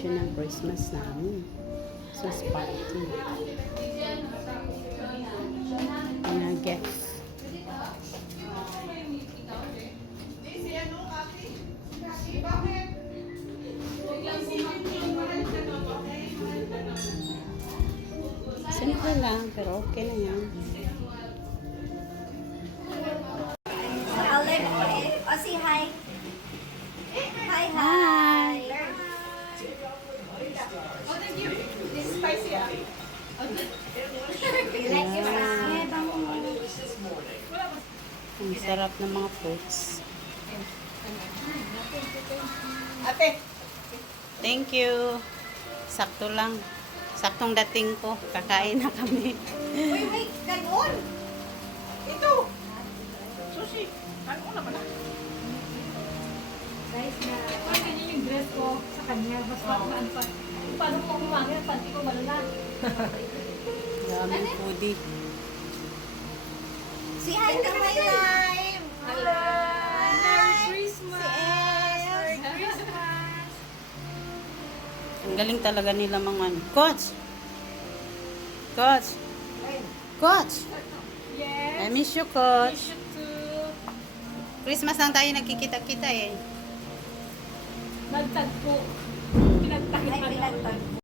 decoration ng Christmas namin. Christmas party. Mga gift. Simple lang, pero okay na yan. Oh, say hi. Hi, hi. Hi! Oh, thank you. This is spicy, ah. You like your Ang sarap ng mga fruits. Ate. Thank you. Sakto lang. Saktong dating ko. Kakain na kami. Wait, ganun. Ito. Sushi. Ano ko naman, ah? Guys, na parang ganyan yung dress ko sa kanya. Mas mataan pa. Paano ko kumangin ang panty ko malala? Daming foodie. Say hi to my live. Hello! Merry Christmas! Merry Christmas! Ang galing talaga nila mga ano. Coach! Coach! Coach! Yes! I miss you, Coach. Wish you too! Christmas lang tayo nagkikita-kita eh. Nagtagpo. Ay, Pinagtagpo. pinagtagpo.